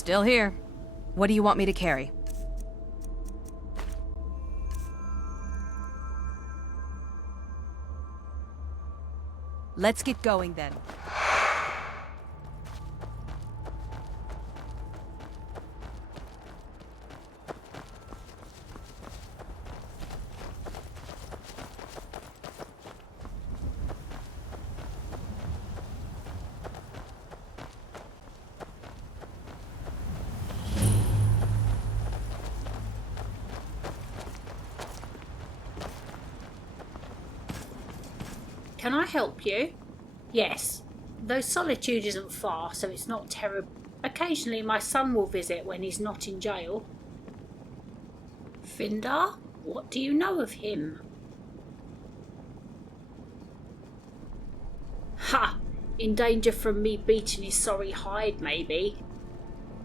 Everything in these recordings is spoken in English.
Still here. What do you want me to carry? Let's get going then. Can I help you? Yes. Though Solitude isn't far, so it's not terrible. Occasionally my son will visit when he's not in jail. Findar? What do you know of him? Ha! In danger from me beating his sorry hide, maybe.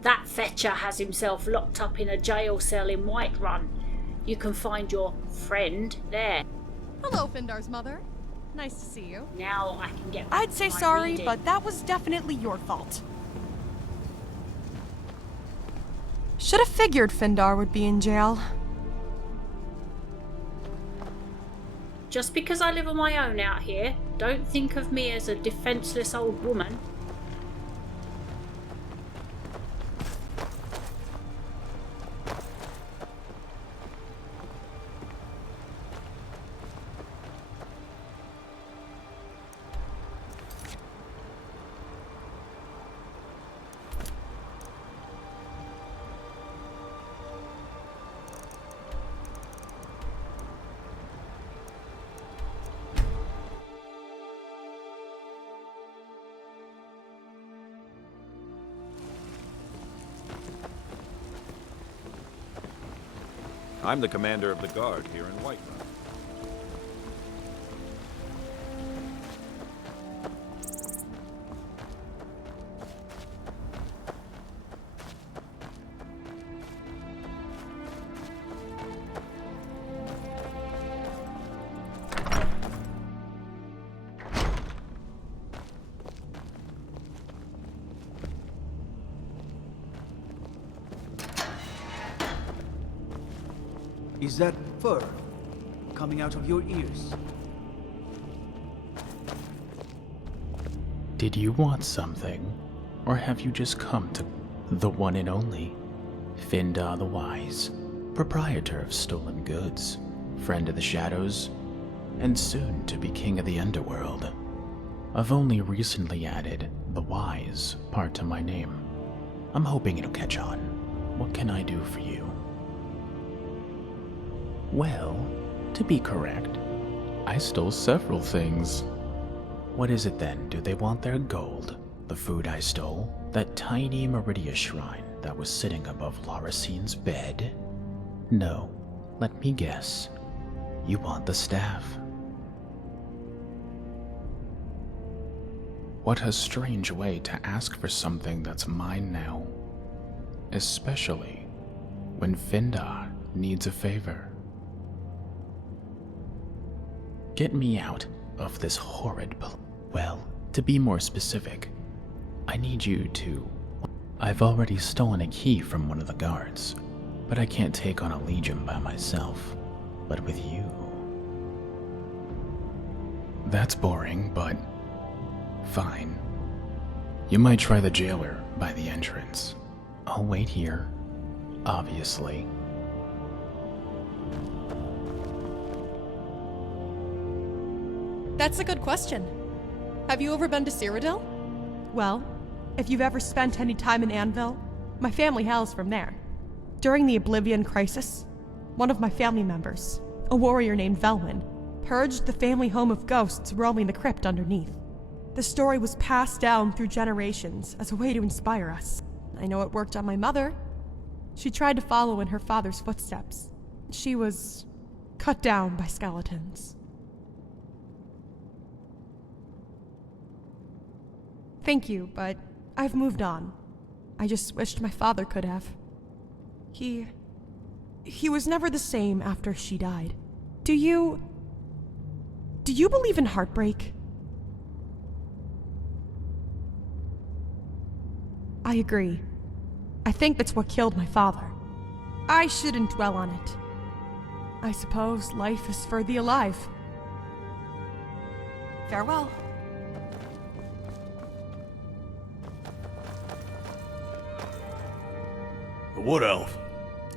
That fetcher has himself locked up in a jail cell in Whiterun. You can find your friend there. Hello, Findar's mother. Nice to see you. Now I can get. I'd say sorry, but that was definitely your fault. Should have figured Findar would be in jail. Just because I live on my own out here, don't think of me as a defenseless old woman. I'm the commander of the guard here in Whiterun. Is that fur coming out of your ears? Did you want something? Or have you just come to the one and only Findar the Wise, proprietor of stolen goods, friend of the shadows, and soon to be king of the underworld? I've only recently added the Wise part to my name. I'm hoping it'll catch on. What can I do for you? Well, to be correct, I stole several things. What is it then? Do they want their gold? The food I stole? That tiny Meridia shrine that was sitting above Lauracine's bed? No, let me guess. You want the staff. What a strange way to ask for something that's mine now. Especially when Findar needs a favor. Get me out of this horrid well, to be more specific, I need you to... I've already stolen a key from one of the guards, but I can't take on a legion by myself. But with you... That's boring, but... fine. You might try the jailer by the entrance. I'll wait here, obviously. That's a good question. Have you ever been to Cyrodiil? Well, if you've ever spent any time in Anvil, my family hails from there. During the Oblivion Crisis, one of my family members, a warrior named Velwyn, purged the family home of ghosts roaming the crypt underneath. The story was passed down through generations as a way to inspire us. I know it worked on my mother. She tried to follow in her father's footsteps. She was cut down by skeletons. Thank you, but I've moved on. I just wished my father could have. He was never the same after she died. Do you believe in heartbreak? I agree. I think that's what killed my father. I shouldn't dwell on it. I suppose life is for the alive. Farewell. The Wood Elf.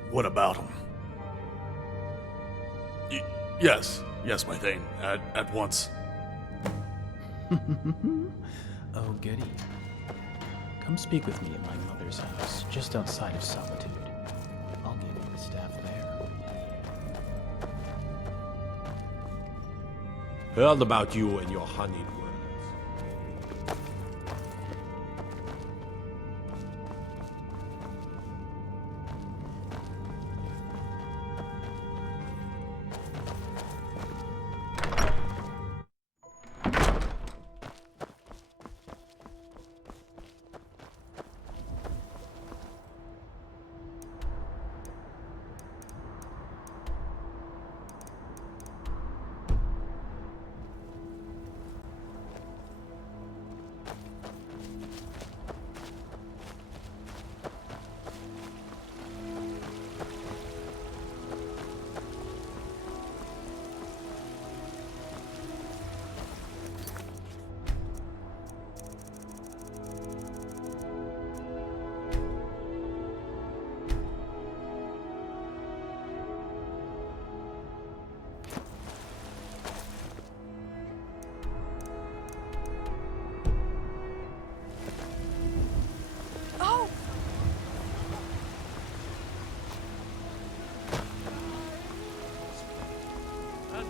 What about him? Yes, my thing. At once. Oh, goody. Come speak with me at my mother's house, just outside of Solitude. I'll give you the staff there. Heard about you and your honeyed words.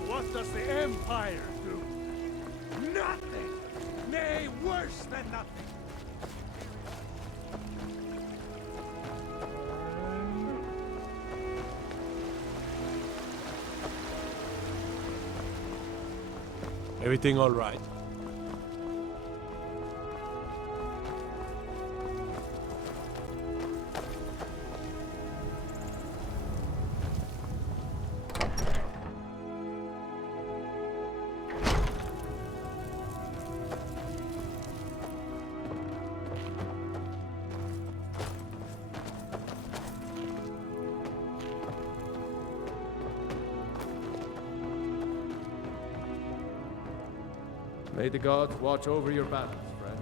What does the Empire do? Nothing! Nay, worse than nothing! Everything all right? May the gods watch over your battles, friend.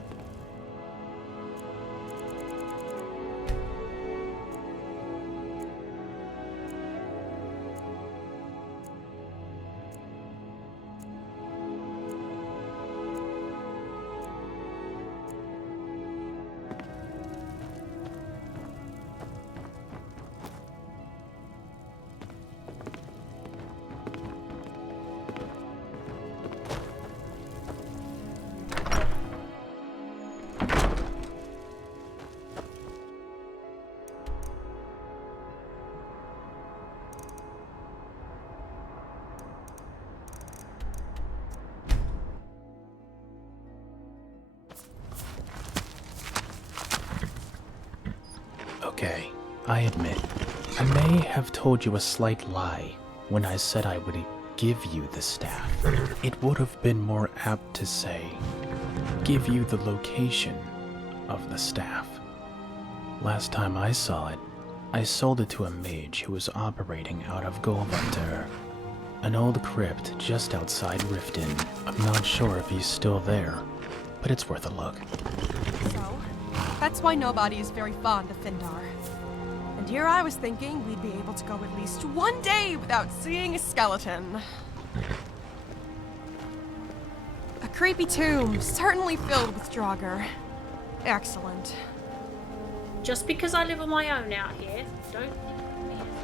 Okay, I admit, I may have told you a slight lie when I said I would give you the staff. It would have been more apt to say, give you the location of the staff. Last time I saw it, I sold it to a mage who was operating out of Goldwinter, an old crypt just outside Riften. I'm not sure if he's still there, but it's worth a look. So, that's why nobody is very fond of Findar. And here I was thinking we'd be able to go at least one day without seeing a skeleton. A creepy tomb, certainly filled with Draugr. Excellent. Just because I live on my own out here, don't think of me as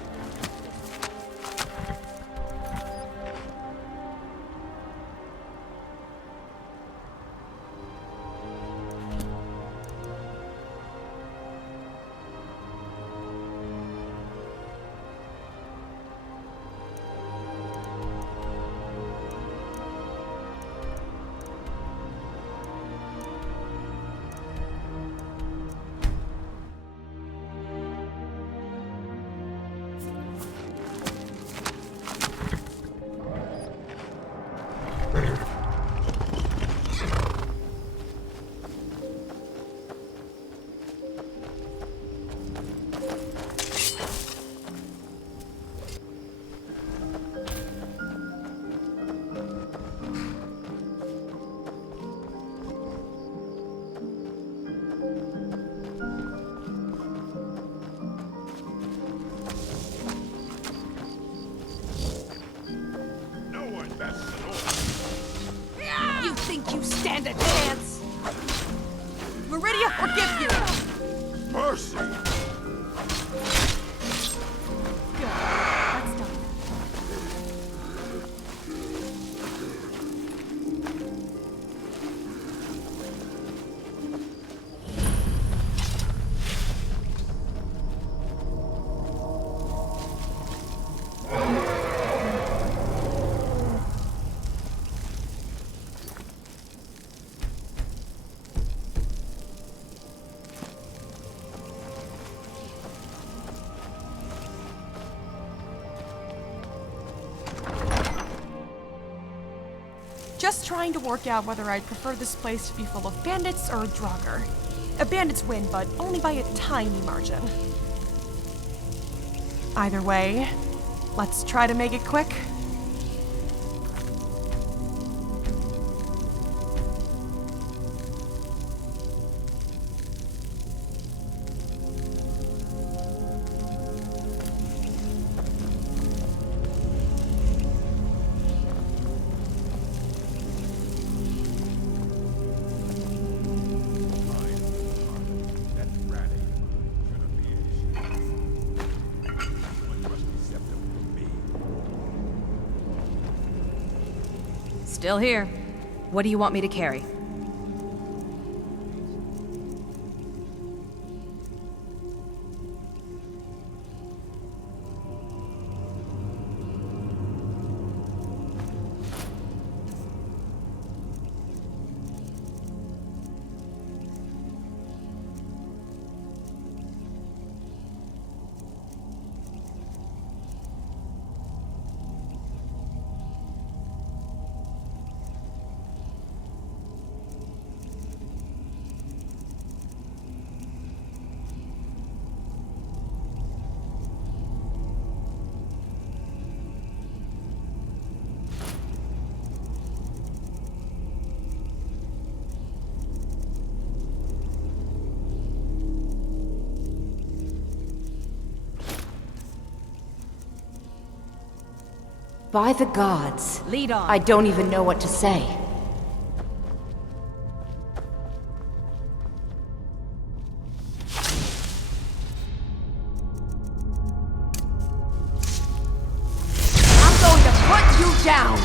Meridia forgive you! Mercy! Good. That's done. Just trying to work out whether I'd prefer this place to be full of bandits or a Draugr. Bandits win, but only by a tiny margin. Either way, let's try to make it quick. Still here. What do you want me to carry? By the gods. Lead on. I don't even know what to say. I'm going to put you down!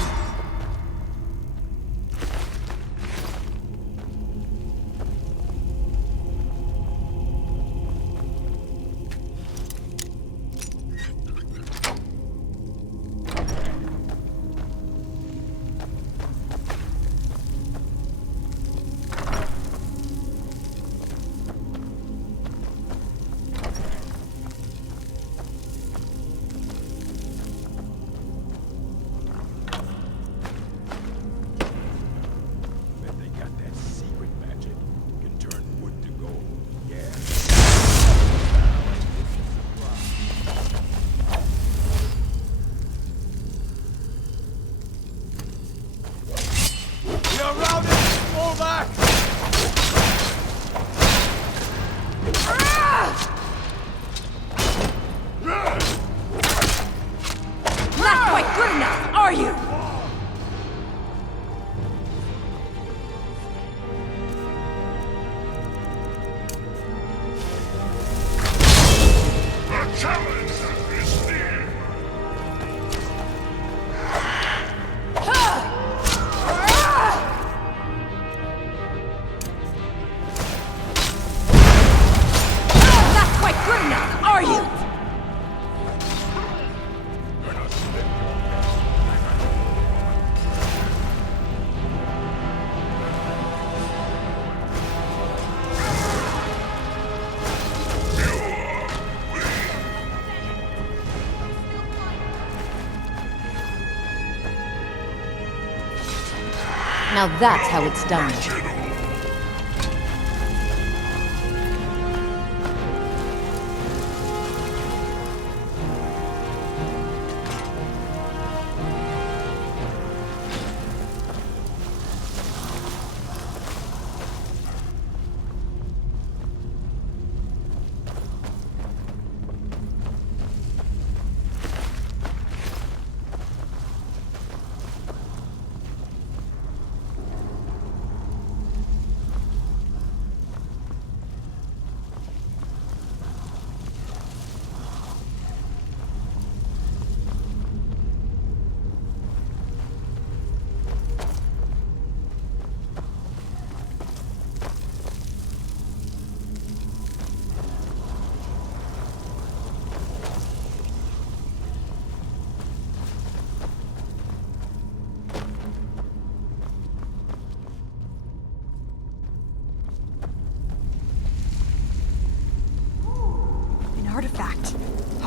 Now that's how it's done.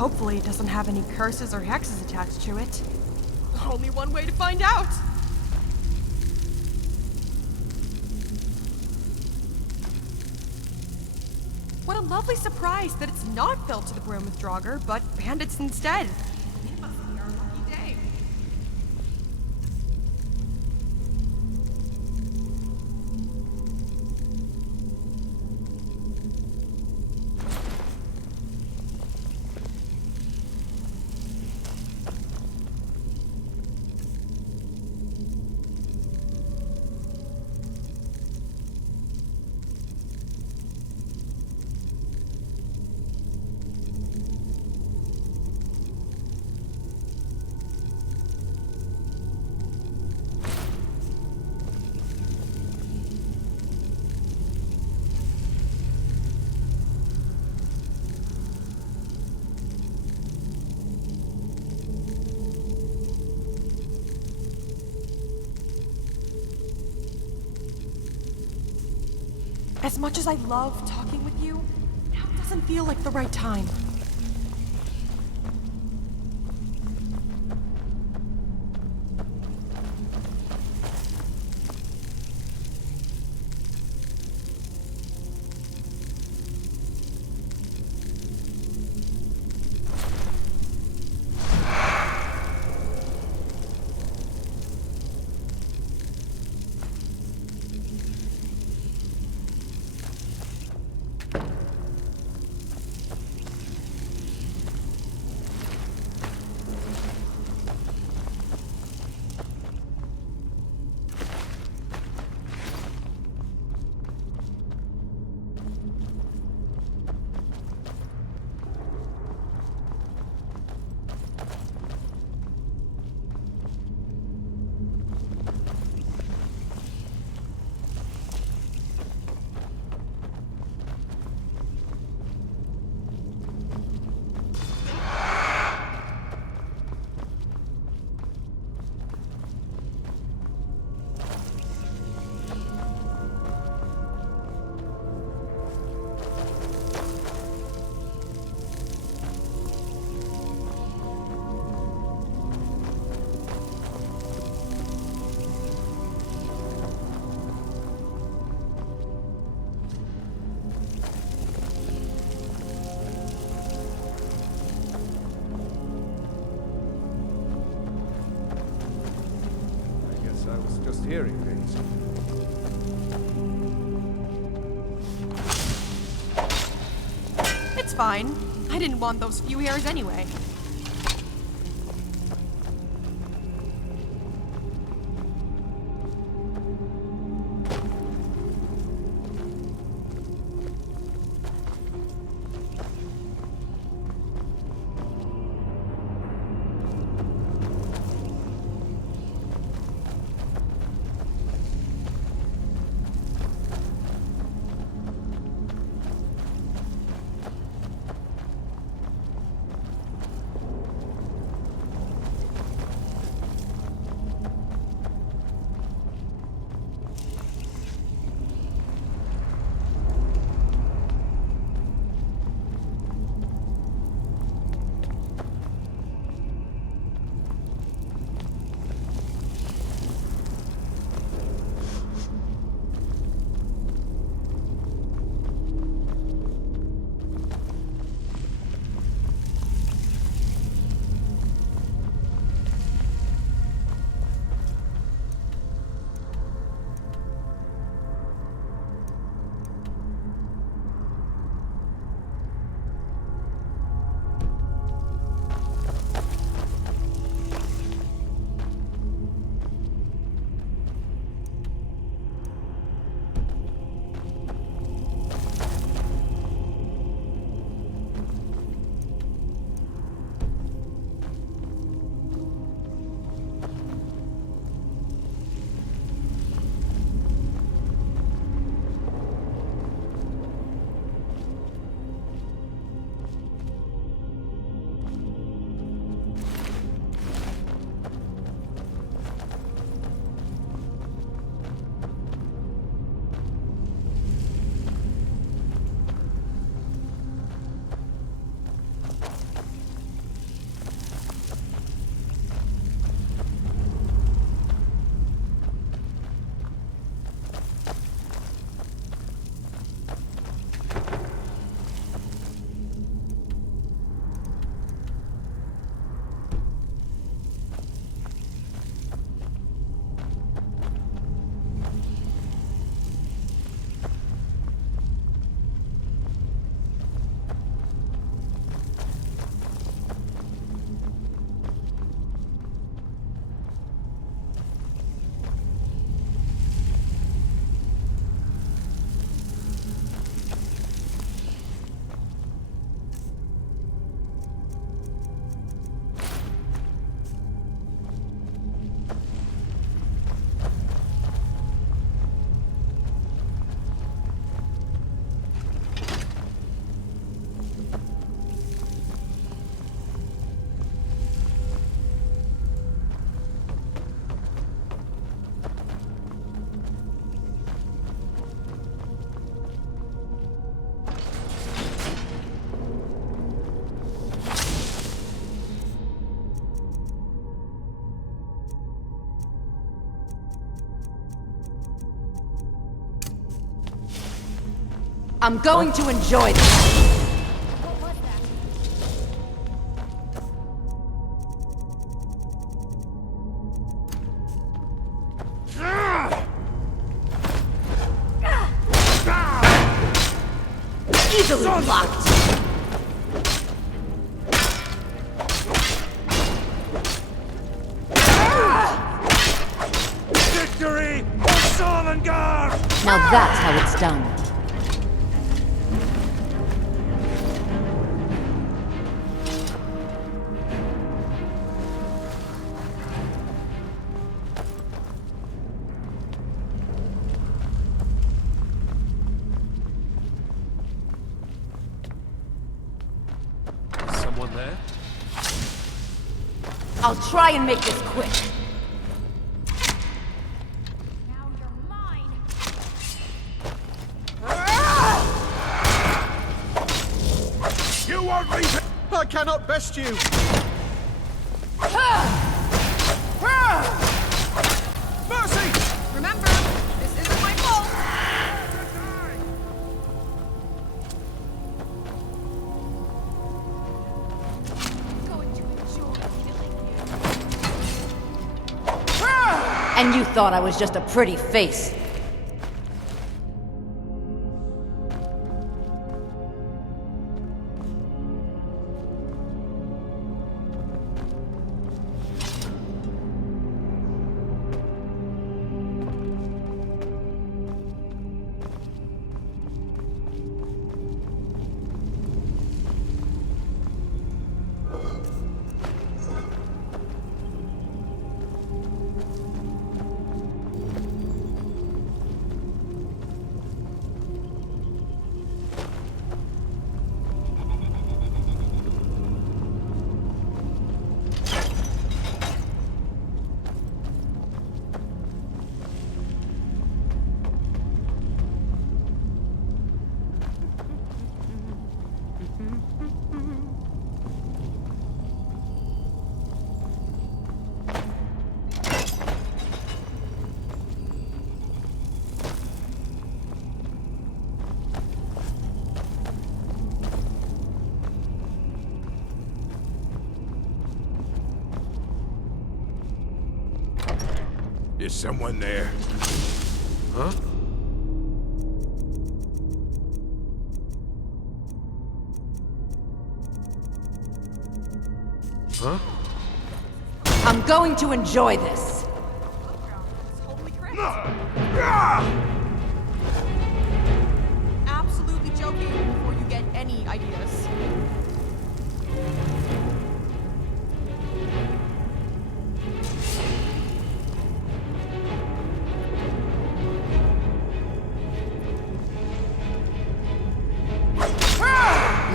Hopefully it doesn't have any curses or hexes attached to it. Only one way to find out! What a lovely surprise that it's not filled to the brim with Draugr, but bandits instead. It must be our lucky day. As much as I love talking with you, now it doesn't feel like the right time. Just hearing things. It's fine. I didn't want those few hairs anyway. I'm going to enjoy this. Easily blocked. Victory for Solongar! Now that's how it's done. Someone there? I'll try and make this quick. Now you're mine. You won't leave it! I cannot best you! Mercy! Remember, this isn't my fault. And you thought I was just a pretty face. Is someone there? Huh? Huh? I'm going to enjoy this. Absolutely joking before you get any ideas.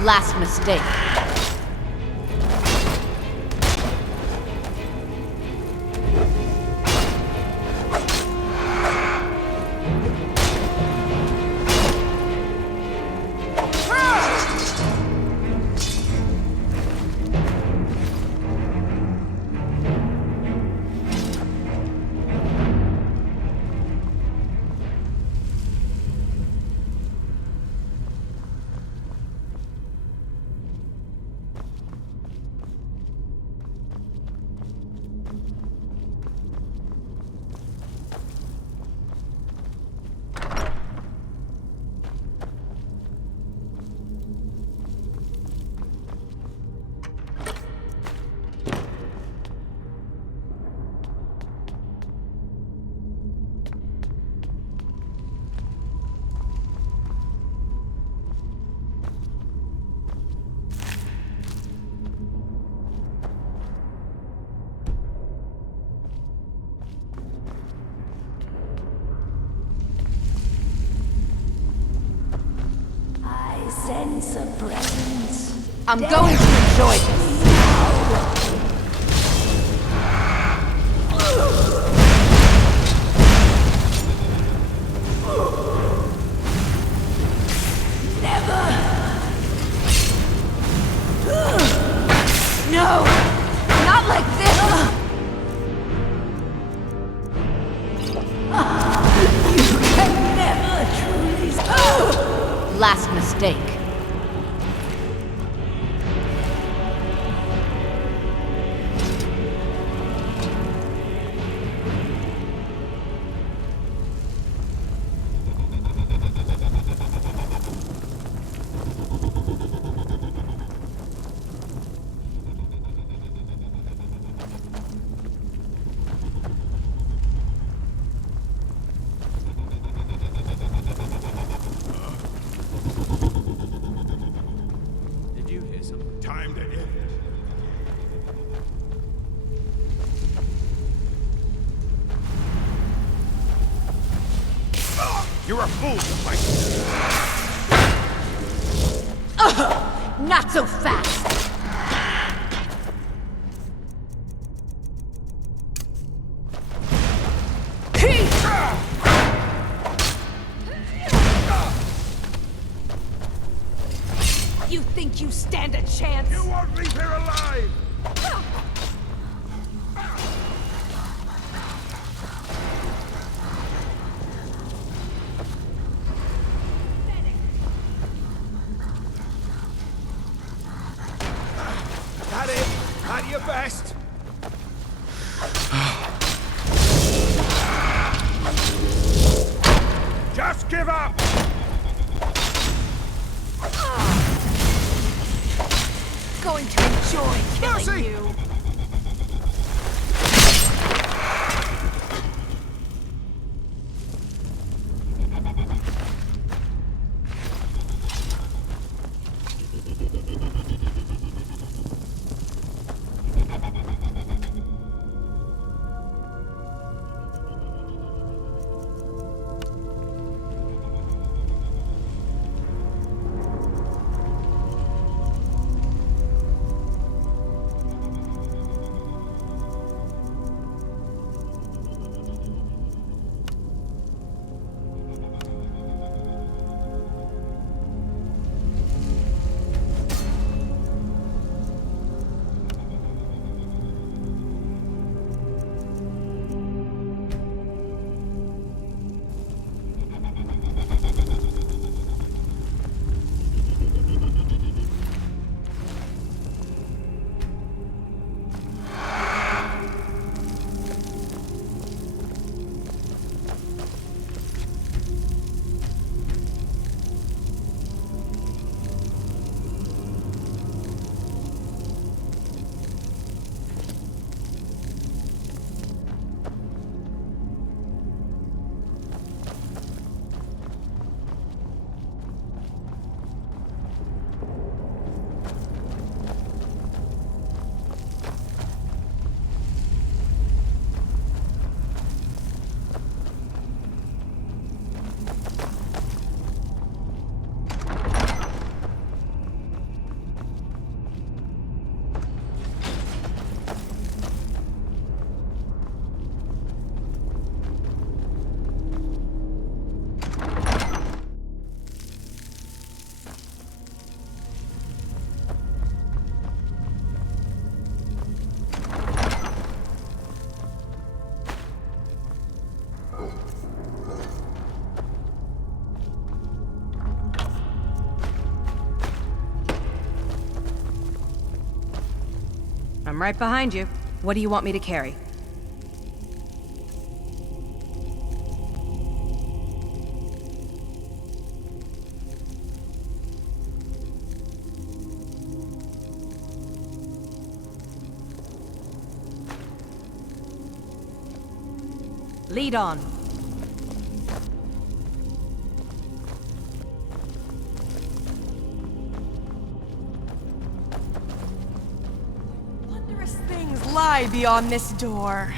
Last mistake. Sense a presence. I'm going to enjoy this. Never. No, not like this. You can never truly. Last fake. Time to end. You're a fool to fight. Not so fast! You think you stand a chance? You won't leave here alive! That it? At your best? Just give up! Going to enjoy killing Mercy! you. I'm right behind you. What do you want me to carry? Lead on. Wondrous things lie beyond this door.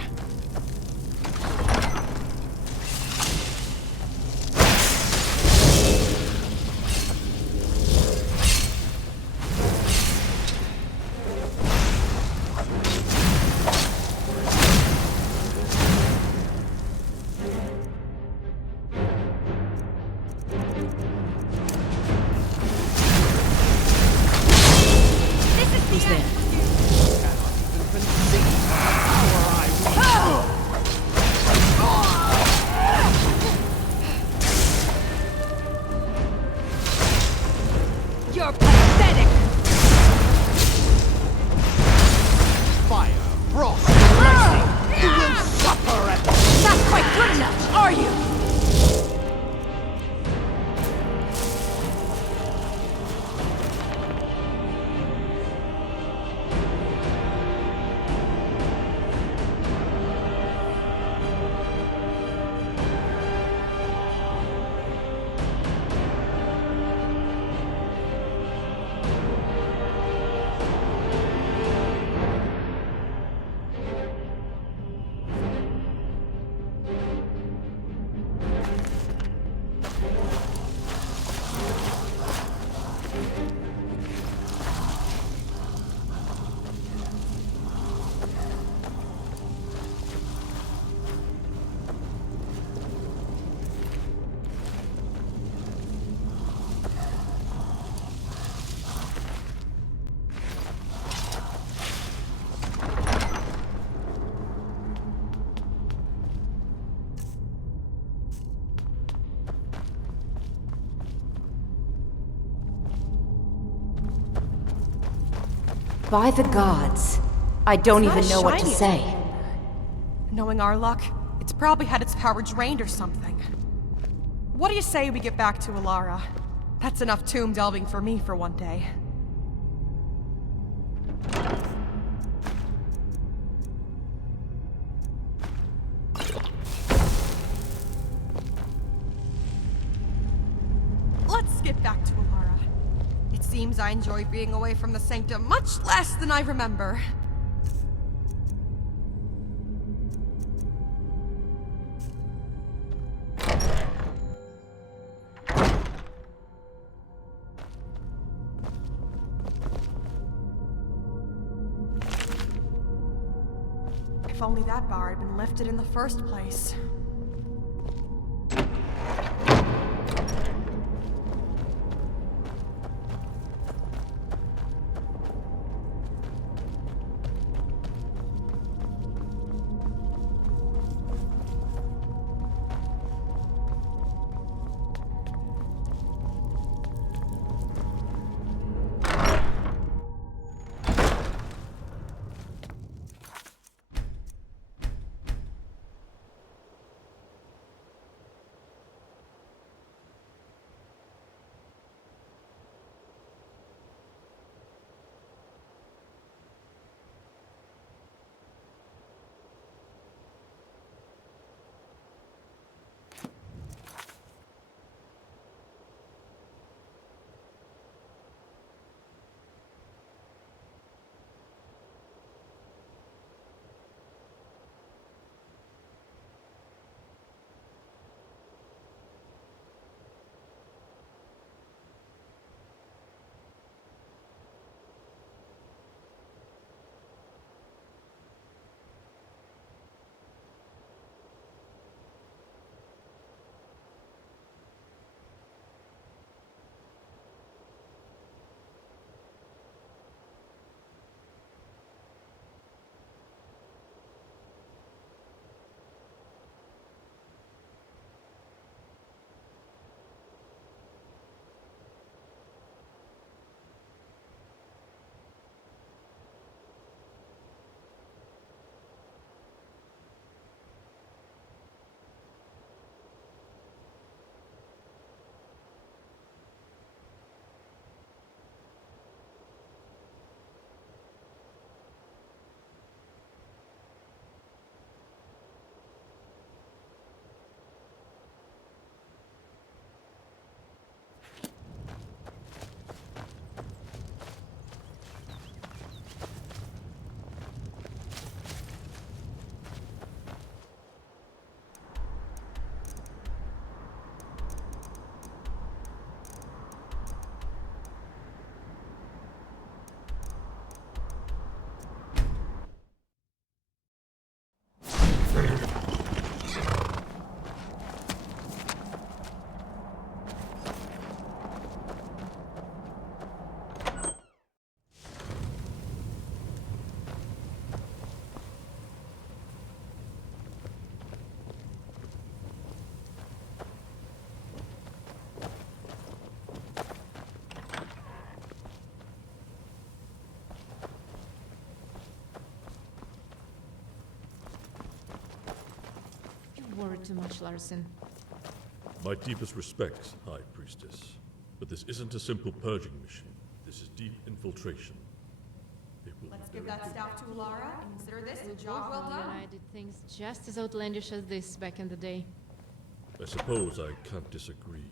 You're pathetic! Fire, frost, lightning! You will suffer at Not quite good enough, are you? By the gods, I don't even know what to say. Knowing our luck, it's probably had its power drained or something. What do you say we get back to Alara? That's enough tomb delving for me for one day. Let's get back to Alara. It seems I enjoy being away from the Sanctum much less than I remember. If only that bar had been lifted in the first place. worry too much, Larson. My deepest respects, High Priestess. But this isn't a simple purging mission. This is deep infiltration. Let's give that staff to Alara and consider this a job well done. I did things just as outlandish as this back in the day. I suppose I can't disagree.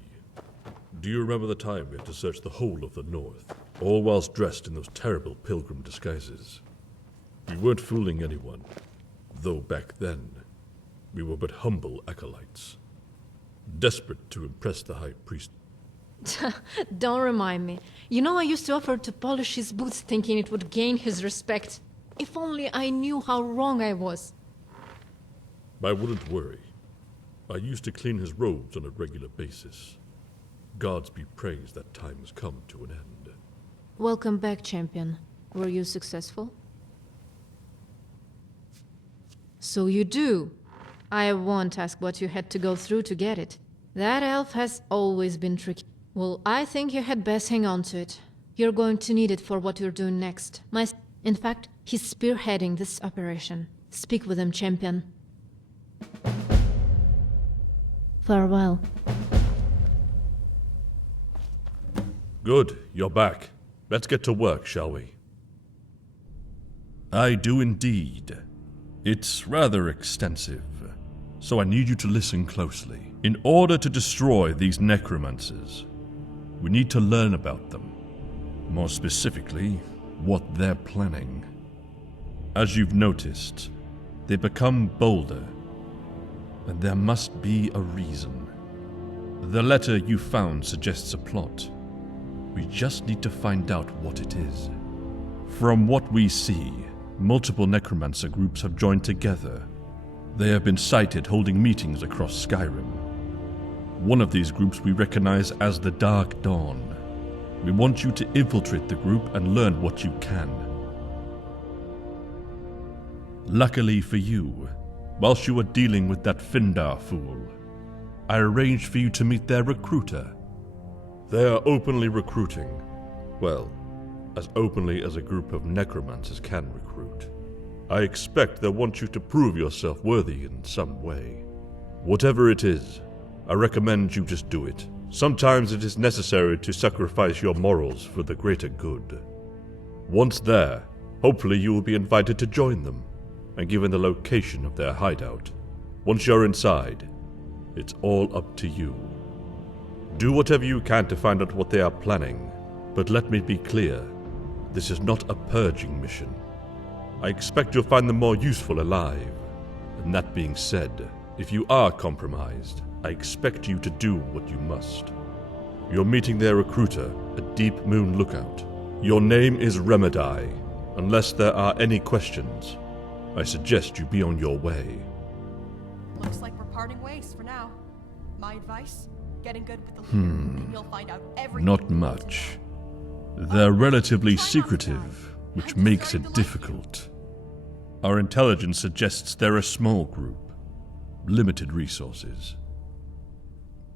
Do you remember the time we had to search the whole of the North, all whilst dressed in those terrible pilgrim disguises? We weren't fooling anyone, though back then, we were but humble acolytes, desperate to impress the High Priest. Don't remind me. You know, I used to offer to polish his boots thinking it would gain his respect. If only I knew how wrong I was. I wouldn't worry. I used to clean his robes on a regular basis. Gods be praised that time has come to an end. Welcome back, champion. Were you successful? So you do. I won't ask what you had to go through to get it. That elf has always been tricky. Well, I think you had best hang on to it. You're going to need it for what you're doing next. In fact, he's spearheading this operation. Speak with him, champion. Farewell. Good, you're back. Let's get to work, shall we? I do indeed. It's rather extensive, so I need you to listen closely. In order to destroy these necromancers, we need to learn about them. More specifically, what they're planning. As you've noticed, they become bolder, and there must be a reason. The letter you found suggests a plot. We just need to find out what it is. From what we see, multiple necromancer groups have joined together. They have been sighted holding meetings across Skyrim. One of these groups we recognize as the Dark Dawn. We want you to infiltrate the group and learn what you can. Luckily for you, whilst you were dealing with that Findar fool, I arranged for you to meet their recruiter. They are openly recruiting. Well, as openly as a group of necromancers can recruit. I expect they'll want you to prove yourself worthy in some way. Whatever it is, I recommend you just do it. Sometimes it is necessary to sacrifice your morals for the greater good. Once there, hopefully you will be invited to join them, and given the location of their hideout. Once you're inside, it's all up to you. Do whatever you can to find out what they are planning, but let me be clear, this is not a purging mission. I expect you'll find them more useful alive. And that being said, if you are compromised, I expect you to do what you must. You're meeting their recruiter, a Deep Moon Lookout. Your name is Meridia. Unless there are any questions, I suggest you be on your way. Looks like we're parting ways for now. My advice? Getting good with the leader, and you'll find out everything. Not much. They're relatively secretive, which makes it difficult. Our intelligence suggests they're a small group, limited resources.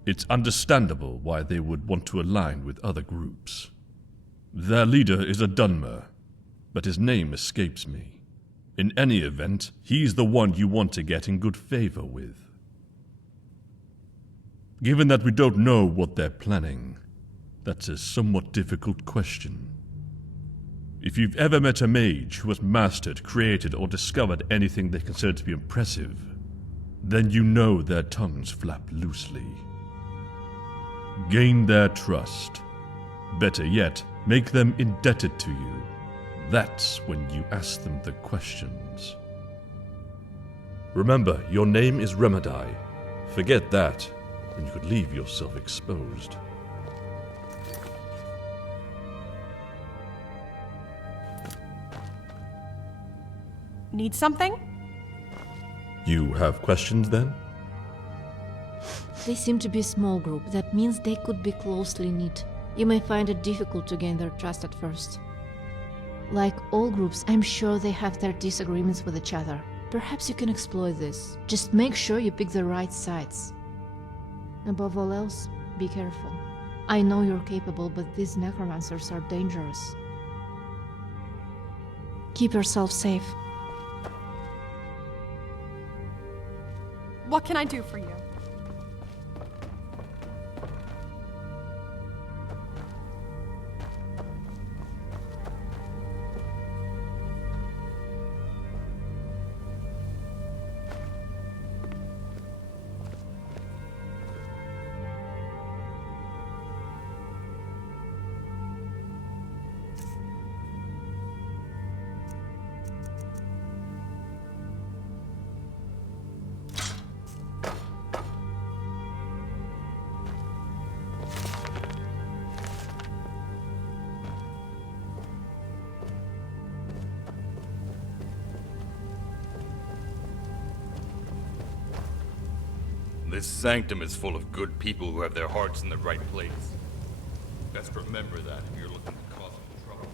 It's understandable why they would want to align with other groups. Their leader is a Dunmer, but his name escapes me. In any event, he's the one you want to get in good favor with. Given that we don't know what they're planning, that's a somewhat difficult question. If you've ever met a mage who has mastered, created, or discovered anything they consider to be impressive, then you know their tongues flap loosely. Gain their trust. Better yet, make them indebted to you. That's when you ask them the questions. Remember, your name is Meridia. Forget that, and you could leave yourself exposed. Need something? You have questions then? They seem to be a small group. That means they could be closely knit. You may find it difficult to gain their trust at first. Like all groups, I'm sure they have their disagreements with each other. Perhaps you can exploit this. Just make sure you pick the right sides. Above all else, be careful. I know you're capable, but these necromancers are dangerous. Keep yourself safe. What can I do for you? This sanctum is full of good people who have their hearts in the right place. Best remember that if you're looking to cause some trouble.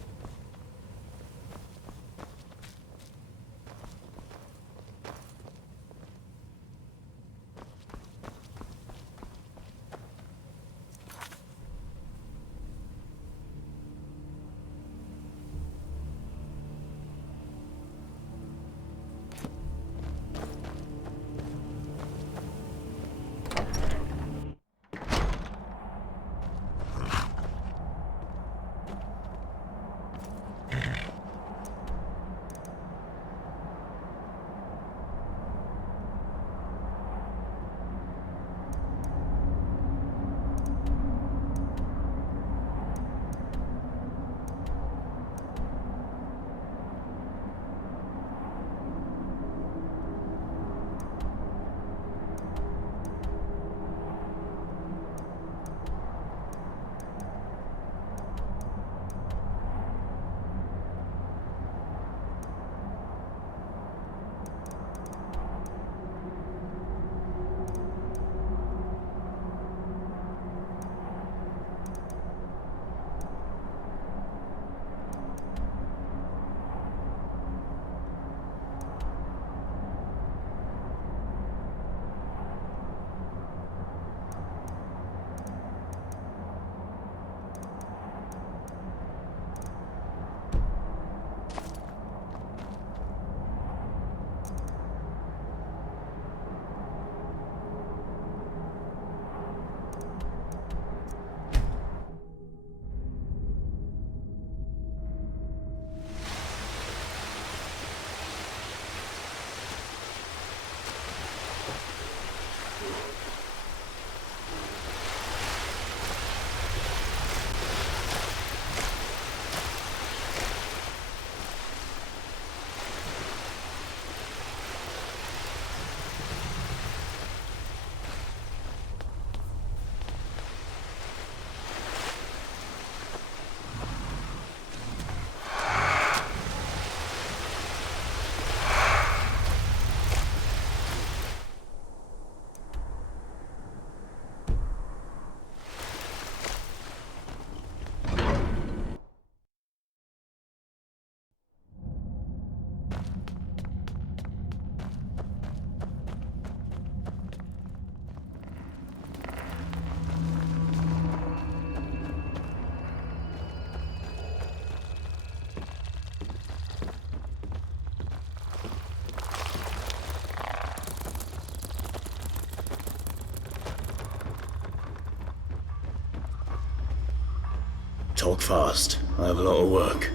Talk fast. I have a lot of work.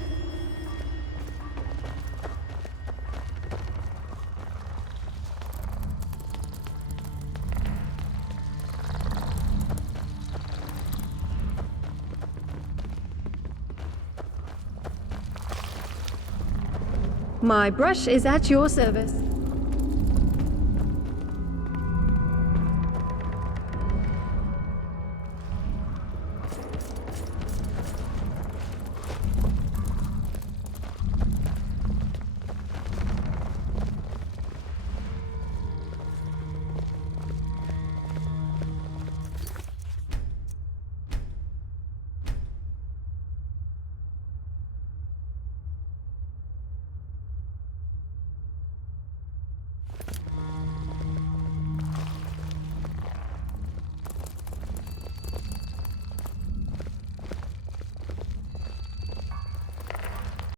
My brush is at your service.